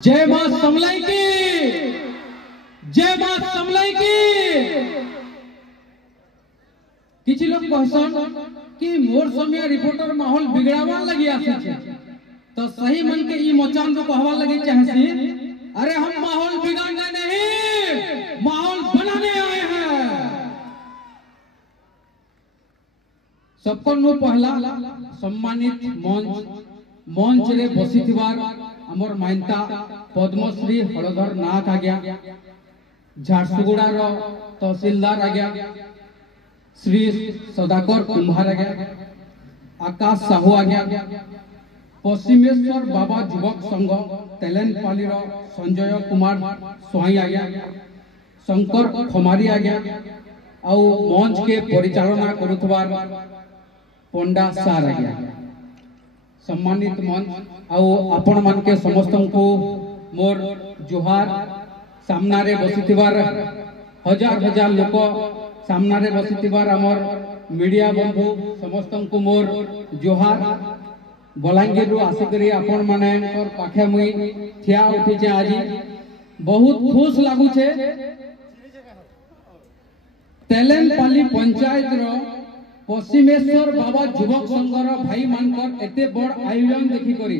जय मां समलाई की, जय मां समलाई की। किछि लोग कहसन कि मोर समय रिपोर्टर माहौल बिगड़ावा लगी आसे तो सही मन के ई मचान रो कहवा लगी चाहसी, अरे हम माहौल बिगाड़ने नहीं माहौल बनाने आए हैं। सबको नो पहला सम्मानित मंच रे बसिथिबार हमर माइंता पद्मश्री हलधर नाथ आज्ञा, झारसुगुड़ा रो तहसीलदार आज्ञा श्री सदाकर कुम्हार आज्ञा, आकाश साहू आज्ञा, पश्चिमेश्वर बाबा युवक संघ तेलेनपाली रो संजय कुमार स्वाई आज्ञा, शंकर खमारी आज्ञा आउ मंच के परिचालना करुथबार पंडा सार आज्ञा, सम्मानित मंच आउ आपण मान के समस्त को मोर जुहार। सामना रे बसिथिबार हजार हजार लोक सामना रे बसिथिबार हमर मीडिया बंधु समस्त को मोर जुहार। बलांगीर रु आसिकरी आपण माने पाखे मुई थिया उठी जे आज बहुत खुश लागु छे। तेलेनपाली पंचायत रो पश्चिमेश्वर बाबा युवक संघर भाई मानकर एते बड़ आयोजन देखि करी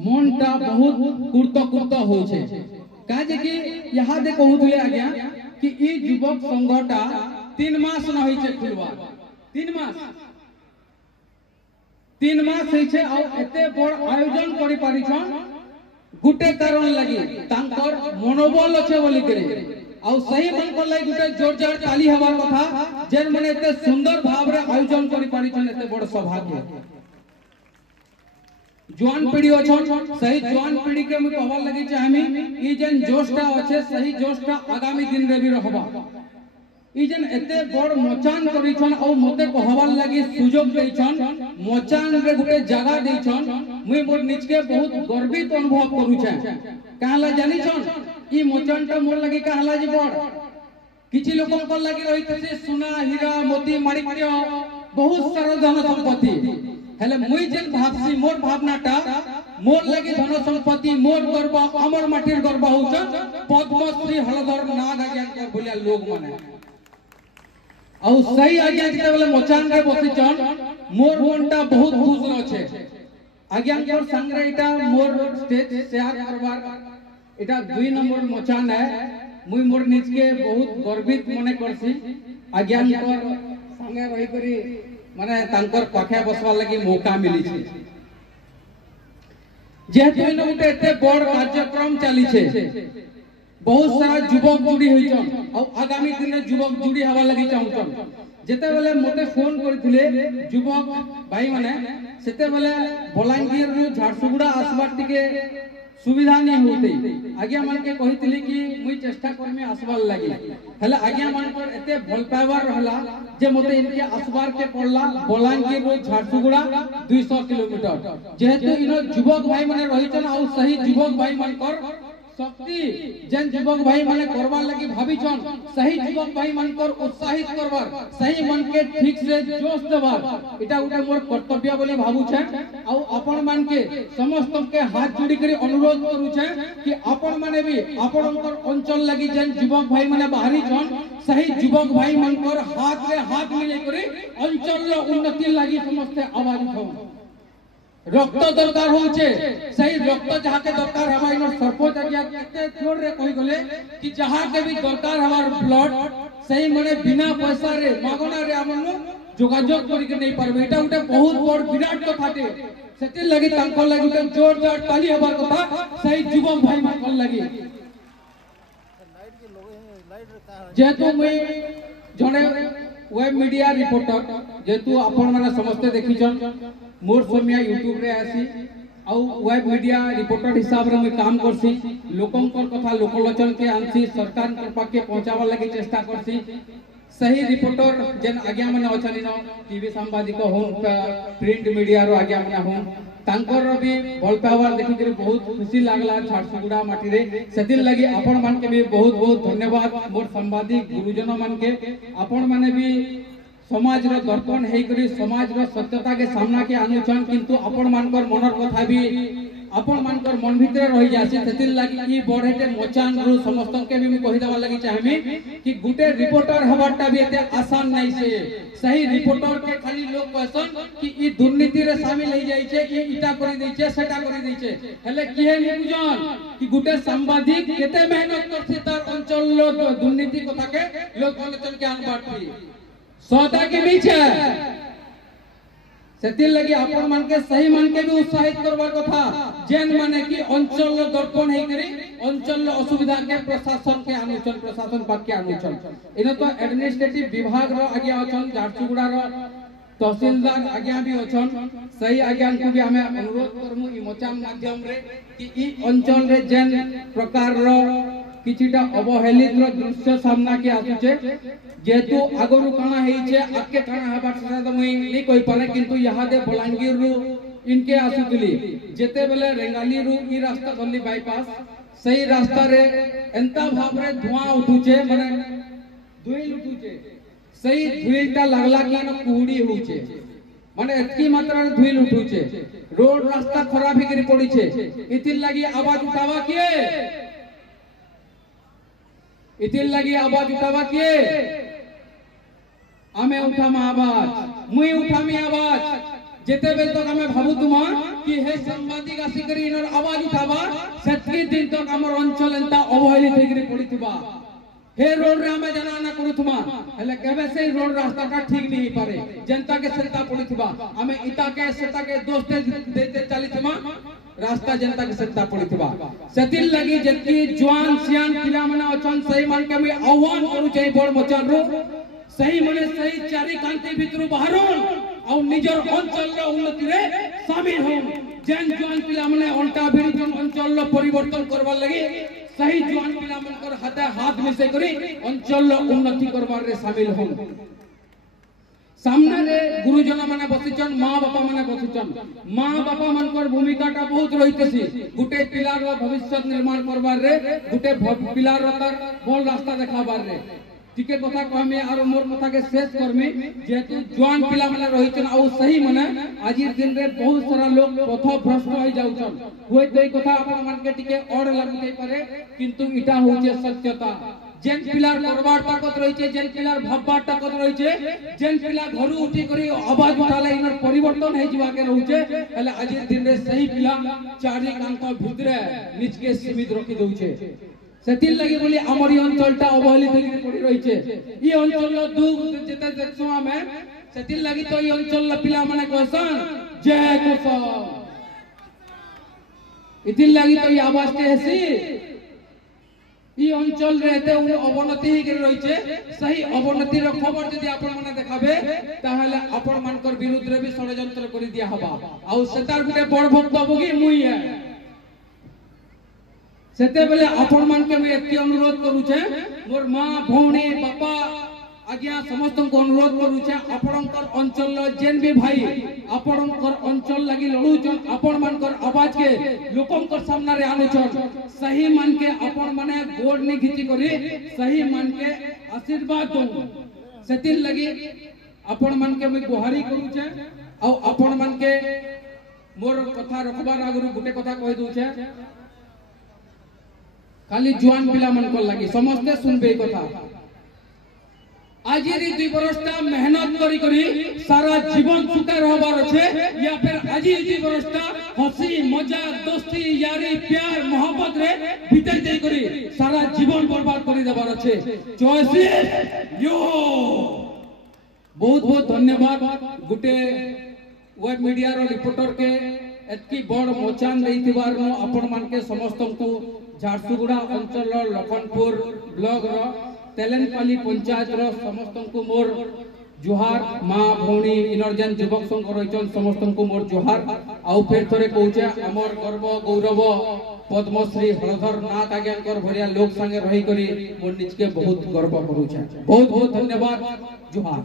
मनटा बहुत कुर्त होछे। काजे कि यहाँ दे कहउथले आज्ञा कि ई युवक संघटा 3 मास न होइछे खुलवा, 3 मास होइछे आ एते बड़ आयोजन करि पारिछन गुटे कारण लागि तांकर मनोबल अछि बोली करे आउ सही मन को लाई गुटे जोर जोर ताली हवा कथा जेन माने एते सुंदर भाव रे आयोजन करि पारिछन एते बड़ सभा के। जवान पीढ़ी अछन सही जवान पीढ़ी के हम कहवा लगी चाहमी ई जेन जोशटा अछि सही जोशटा आगामी दिन रे भी रहबा। ई जेन एते बड़ मचान करिछन आ मते कहवा लगी सुयोग दैछन मचान रे गुटे जगह दैछन मुई मोर निज के बहुत गर्वित अनुभव करू छै। काहला जानि छन ई मचानटा मोर लगी काहला जी बड़ किछि लोकन को लगी रहित से सोना हीरा मोती माणिक्य बहुत सारा धन संपत्ति हेले मुई जेन भाबसी मोर भावनाटा मोर लगी धन संपत्ति मोर गर्व हमर माटिर गर्व होछ पद्मश्री हलधर नाग आज्ञा कर बोलिया लोग माने औ सही आज्ञा जते बेले मचान रे बसिचन मोर मनटा बहुत खुश रहछे। आज्ञा कर संगे एटा मोर स्टेज शेयर करबार एटा 2 नंबर मचान है। मुई मोर निज के बहुत गर्वित मने करसी आज्ञा कर संगे रही करी माने तांकर पाखे बसवा लगी मौका मिली छे। जेहेतु इन गुटे एते बड़ कार्यक्रम चली छे बहुत सारा युवक जुड़ी होइछन और आगामी दिन में युवक जुड़ी हवा लगी चाहूछन। जेते बेले मते फोन करथिले युवक भाई माने सेते बेले बलांगीर रु झारसुगुड़ा आसबार टिके सुविधा नहीं होते आज्ञा मान के कहितली कि मुई चेष्टा करमी आसबार लागि हेले आज्ञा मान पर एते भल पाइबार रहला जे मते इनके आसबार के पड़ला बलांगीर रो झारसुगुड़ा 200 किलोमीटर। जेहेतु इनो युवक भाई माने रहिछन आ सही युवक भाई मान कर शक्ति जेन युवक भाई माने करबा लागि भाबिछन सही युवक भाई मान कर उत्साहित करबार सही मन के ठीक से जोश देबार एटा उटे मोर कर्तव्य बोली भाबु छै। आ अपन मान के समस्त के हाथ जोड़ी करी अनुरोध करू छै कि अपन माने भी आपनकर अंचल लागि जेन युवक भाई माने बाहरी छन सही युवक भाई मान कर हाथ रे हाथ मिले करी अंचल रो उन्नति लागि समस्त आवाज उठाऊ। रक्त दरकार होचे सही रक्त जहाँ के दरकार हवा इन सरपंच आज्ञा केते जोर रे कहि गले कि जहाँ के भी दरकार हमार ब्लड सही माने बिना पैसा रे मागना रे हमनु जोगाजोग करि के नहीं परबे एटा उटे बहुत बड़ विराट कथा टे सेते लागि तांको लागि उटे जोर जोर ताली हबार कथा सही युवक भाई मान कर लागि जेतु मुई जने वेब मीडिया रिपोर्टर जेतु आपण माने समस्त देखिछन मोर समय यूट्यूब रे आसी आ वेब मीडिया रिपोर्टर हिसाब रे मैं काम करसी लोकंकर कथा लोकलोचन के आनसी सरकार कर पाके पहुंचावा लागि चेष्टा करसी। सही रिपोर्टर जेन आज्ञा माने अछनी न टीवी सांबादिक होन प्रिंट मीडिया रो आज्ञा माने होन तांकर भी भल पावर देखि के बहुत खुशी लागला झारसुगुड़ा माटी रे सेदिन लागि आपण मान के भी बहुत बहुत धन्यवाद। मोर सांबादिक गुरुजन मान के आपण माने भी समाज रो दर्पण हेई करी समाज रो सत्यता के सामना के आनुछन किंतु आपण मानकर मनर कथा भी आपण मानकर मन भितर रही जासी सेतिल लागि ई बढेटे मचान रु समस्त के भी कहि देबा लागि चाहमी कि गुटे रिपोर्टर हवाटा भी एते आसान नहीं से सही रिपोर्टर के खाली लोग कहसन कि ई दुर्नीति रे शामिल हो जाई छे ई इटा करि दै छे सेटा करि दै छे हेले किहे नि बुझन कि गुटे सांबादिक केते मेहनत करछे तार अंचल लो दुर्नीति कथा के लोक आलोचना के आन बाटरी सदा के नीचे सेतिल लगी आपण मान के सही मान के भी उत्साहित करबार कथा जेन माने कि अंचल दर्पण हे करी अंचल असुविधा के प्रशासन के अनुचल प्रशासन पाक के अनुचल इनो तो एडमिनिस्ट्रेटिव विभाग रो आगे अछन झारसुगुड़ा रो तहसीलदार आज्ञा भी अछन सही आज्ञा को भी हमें अनुरोध करमु ई मोचाम माध्यम रे कि ई अंचल रे जेन प्रकार रो किछिटा अवहेलित रो दृश्य सामना के आसुचे जेतु आगरु काना हेई छे आके काना हेबा छरा त मुई नै कहि पारे किंतु यहा दे बलांगीर रु इनके आसुतली जेते बेले रेंगाली रु ई रास्ता धरली बाईपास सही रास्ता रे एंता भाव रे धुआं उठुचे माने धुइल उठुचे सही धुइलटा लागला कि न कुहुडी होउचे माने एतकी मात्रा रे धुइल उठुचे रोड रास्ता खराब हेकरी पड़ी छे इतिल लागि आवाज उठावा के इतिल लागि आवाज उठावा के आमे उठामा आवाज मुई उठामी आवाज जेते बेल तक हमें भाबु तुमा कि हे सांबादिक आसी करी इनर आवाज उठावा सेतकी दिन तक हमर अंचल एंता अवहेलित हेकरी पड़ीथिबा हे रोड रे हमें जाना ना करूथुमा हेले केबे से रोड रास्ता का ठीक नहीं पारे जनता के सेंता पड़ीथिबा हमें इता के सेता के दोस्त देते चलीथुमा रास्ता जनता के सेंता पड़ीथिबा सेतिल लगी जत्की जवान सियान पिला मना अछन सही मान के मैं आह्वान करू छै बड़ मचान रो सही मने सही चारि कांति भितरु बाहरन और निजर अंचल रो उन्नति रे शामिल होन जेन जवान पिला मने अंटा भिड़ी जन अंचल रो परिवर्तन करबा लगी सही जवान पिला मनकर हाथे हाथ मिसे करी अंचल रो उन्नति करबार रे शामिल होन सामने रे गुरुजन माने बसिचन मां बापा माने बसिचन मां बापा मनकर भूमिकाटा बहुत रहितेसी गुटे पिलार रो भविष्य निर्माण करबार रे गुटे पिलार रो तार बोल रास्ता देखाबार रे टिके कथा कहमे आरो मोर कथा के शेष करमे जेतु जवान पिला माने रहिचन आ सही माने आजिर दिन रे बहुत सारा लोग पथ भ्रष्ट होई जाउछन होय तई कथा अपन मान के टिके और लागुते पारे किंतु इटा होचे सत्यता जेन पिलार करबार ताकत रहिचे जेन पिलार भाबबार ताकत रहिचे जेन पिला घरु उठी करी आवाज उठाले इनर परिवर्तन हे जीवा के रहउचे हले आजिर दिन रे सही पिला चारि कांत भितरे निज के सीमित रखि दउचे सेतिल लागि बोली हमर ई अंचलटा अवहेलित होई पड़ी रहिचे ई अंचल दुख जेते देखसो हमें सेतिल लागि तो ई अंचल पिला माने कहसन जय कुशल इतिल लागि तो ई आवाज के हेसी ई अंचल रहते उन अवनति ही कर रहिचे सही अवनति रो खबर जदी आपण माने देखाबे ताहले आपण मानकर विरुद्ध रे भी षडयंत्र करि दिया हबा आ सेतार गुटे बड़ भक्तभोगी मुई है सेते बेले आपण मान के मैं एति अनुरोध करू छे मोर मां भौणी बापा आज्ञा समस्त को अनुरोध करू छे आपणकर अंचल जेन भी भाई आपणकर अंचल लागि लड़ू छन आपण मानकर आवाज के लोकंकर सामने रे आनु छन सही मान के आपण माने गोड़ नि घिची करी सही मान के आशीर्वाद दो सेतिल लगी आपण मान के मैं गुहारी करू छे आ आपण मान के मोर कथा रखबार आगु गुटे कथा कहि दउ छे खाली जवान पिला मन को लगी समझते सुनबे कथा आज ये 2 बरसटा मेहनत करी करी सारा जीवन सुखा रहबार छे या फिर आज ये 2 बरसटा हंसी मजाक दोस्ती यारी प्यार मोहब्बत रे भीतर दे करी सारा जीवन बर्बाद करी देबार छे चॉइसेस यो बहुत बहुत धन्यवाद गुटे वेब मीडिया रो रिपोर्टर के एतकी बड़ मोचान देइतिबार नो आपण मान के समस्त को झारसुगुड़ा अंचल लखनपुर ब्लॉक रो तेलेनपाली पंचायत रो समस्त को मोर जोहार मां भौणी इनर्जन युवक संघ रहिचन समस्त को मोर जोहार आउ फेर थरे कहूचे हमर गर्व गौरव पद्मश्री हरधर नाथ आज्ञाकर भरिया लोक संगे रही करी मोर निज के बहुत गर्व करूचे बहुत बहुत धन्यवाद जोहार।